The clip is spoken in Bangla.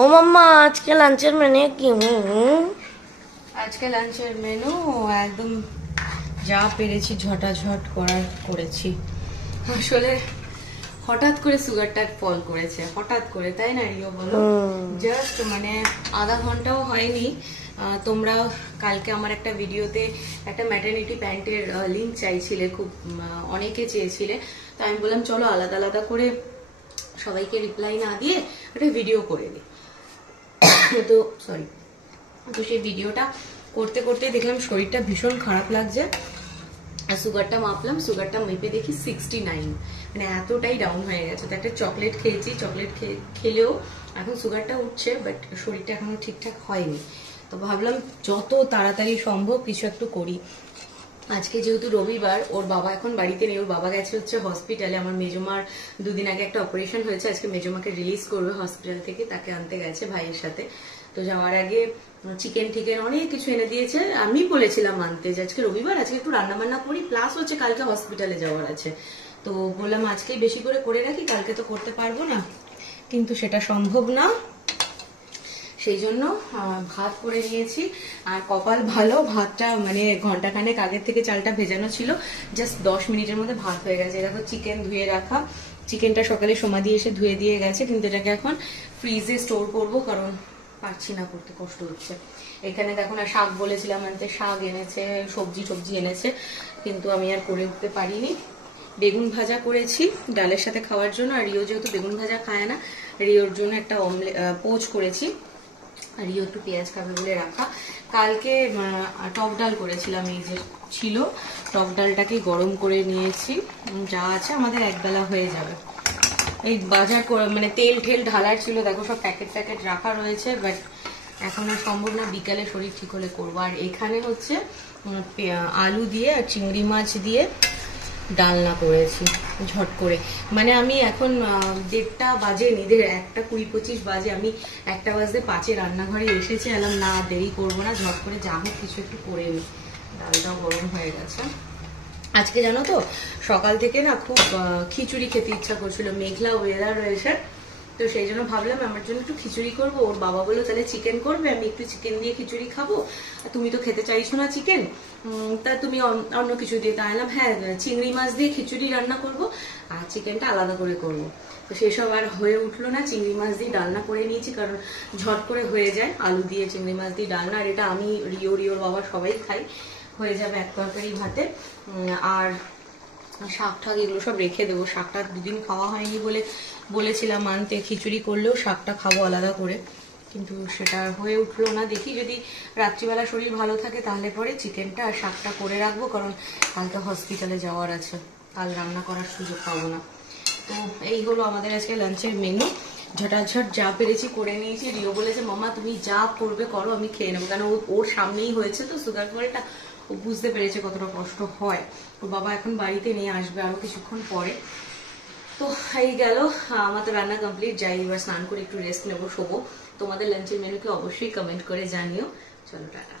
ও মাম্মা আজকে লাঞ্চের মেনু কি? আজকে লাঞ্চের মেনু একদম যা পেরেছি ঝটাঝট করেছি। আসলে হঠাৎ করে সুগারটা ফল করেছে, হঠাৎ করে, তাই না রিও বলো? জাস্ট মানে আধা ঘন্টাও হয়নি। তোমরা কালকে আমার একটা ভিডিওতে একটা ম্যাটারনিটি প্যান্টের লিঙ্ক চাইছিলে, খুব অনেকে চেয়েছিলে। তো আমি বললাম চলো আলাদা আলাদা করে সবাইকে রিপ্লাই না দিয়ে একটা ভিডিও করে দিই। তো সরি, তো সেই ভিডিওটা করতে করতে দেখলাম শরীরটা ভীষণ খারাপ লাগছে। আর সুগারটা মাপলাম, সুগারটা মেপে দেখি 69, মানে এতটাই ডাউন হয়ে গেছে। তো একটা চকলেট খেয়েছি, চকলেট খেলেও এখন সুগারটা উঠছে, বাট শরীরটা এখনো ঠিকঠাক হয়নি। তো ভাবলাম যত তাড়াতাড়ি সম্ভব কিছু একটু করি। আজকে যেহেতু রবিবার, ওর বাবা এখন বাড়িতে নেই, ওর বাবা গেছে হচ্ছে হসপিটালে। আমার মেজমার দুদিন আগে একটা অপারেশন হয়েছে, আজকে মেজমাকে রিলিজ করবে হসপিটাল থেকে, তাকে আনতে গেছে ভাইয়ের সাথে। তো যাওয়ার আগে চিকেন টিকেন অনেক কিছু এনে দিয়েছে। আমি বলেছিলাম আনতে যে আজকে রবিবার, আজকে একটু রান্না বান্না করি, প্লাস হচ্ছে কালকে হসপিটালে যাওয়ার আছে। তো বললাম আজকেই বেশি করে রাখি, কালকে তো করতে পারবো না, কিন্তু সেটা সম্ভব না। সেই জন্য ভাত করে নিয়েছি। আর কপাল ভালো, ভাতটা মানে ঘন্টাখানেক আগের থেকে চালটা ভেজানো ছিল, জাস্ট 10 মিনিটের মধ্যে ভাত হয়ে গেছে। দেখো চিকেন ধুয়ে রাখা, চিকেনটা সকালে সমাধি এসে ধুয়ে দিয়ে গেছে, কিন্তু এটাকে এখন ফ্রিজে স্টোর করব, কারণ পারছি না করতে, কষ্ট হচ্ছে। এখানে দেখো না, শাক বলেছিলাম আনতে, শাক এনেছে, সবজি এনেছে, কিন্তু আমি আর করে উঠতে পারিনি। বেগুন ভাজা করেছি ডালের সাথে খাওয়ার জন্য, আর রিও যেহেতু বেগুন ভাজা খায় না, রিওর জন্য একটা পোচ করেছি, আর রিও একটু পেঁয়াজ খাবে বলে রাখা। কালকে টক ডাল করেছিলাম, এই যে ছিল, টক ডালটাকে গরম করে নিয়েছি, যা আছে আমাদের একবেলা হয়ে যাবে। এই বাজার মানে তেল ঠেল ঢালার ছিল, দেখো সব প্যাকেট রাখা রয়েছে, বাট এখন আর সম্ভব না, বিকালে শরীর ঠিক হলে করবো। আর এখানে হচ্ছে আলু দিয়ে আর চিংড়ি মাছ দিয়ে ডালনা করেছি ঝট করে। মানে আমি এখন 1:30 বাজে, 1:20-25 বাজে, আমি 1টা বাজতে 5-এ রান্নাঘরে এসেছি। এলাম না, দেরি করবো না, ঝট করে যা হোক কিছু একটু করে নিই। ডালটাও গরম হয়ে গেছে। আজকে জানো তো সকাল থেকে না খুব খিচুড়ি খেতে ইচ্ছা করছিল, মেঘলা ওয়েদার রয়েছে, তো সেই জন্য ভাবলাম আমার জন্য একটু খিচুড়ি করবো। ওর বাবা বললো তাহলে চিকেন করবে, আমি একটু চিকেন দিয়ে খিচুড়ি খাবো, তুমি তো খেতে চাইছো না চিকেন, তা তুমি অন্য কিছু দিয়ে। তাইলাম হ্যাঁ, চিংড়ি মাছ দিয়ে খিচুড়ি রান্না করব, আর চিকেনটা আলাদা করে করব। তো সেসব আর হয়ে উঠলো না, চিংড়ি মাছ দিয়ে ডালনা করে নিয়েছি, কারণ ঝট করে হয়ে যায় আলু দিয়ে চিংড়ি মাছ দিয়ে ডালনা। আর এটা আমি, রিওর বাবা সবাই খাই, হয়ে যাবে এক তরকারি ভাতে। আর শাক ঠাক এগুলো সব রেখে দেবো, শাকটা দুদিন খাওয়া হয়নি বলে বলেছিলাম আনতে, খিচুড়ি করলেও শাকটা খাবো আলাদা করে, কিন্তু সেটা হয়ে উঠলো না। দেখি যদি রাত্রিবেলা শরীর ভালো থাকে তাহলে পরে চিকেনটা আর শাকটা করে রাখবো, কারণ কালকে হসপিটালে যাওয়ার আছে, কাল রান্না করার সুযোগ পাবো না। তো এই হলো আমাদের আজকে লাঞ্চের মেনু, ঝটাঝট যা পেরেছি করে নিয়েছি। রিও বলেছে মামা তুমি যা করবে করো, আমি খেয়ে নেবো, কারণ ওর সামনেই হয়েছে তো সুগার ফলটা, ও বুঝতে পেরেছে কতটা কষ্ট হয়। ওর বাবা এখন বাড়িতে নিয়ে আসবে আরো কিছুক্ষণ পরে। তো এই গেল আমার তো রান্না কমপ্লিট, যাই এবার স্নান করে একটু রেস্ট নেবো, শোবো। তোমাদের লাঞ্চের মেনুকে অবশ্যই কমেন্ট করে জানিও। চলো টাটা।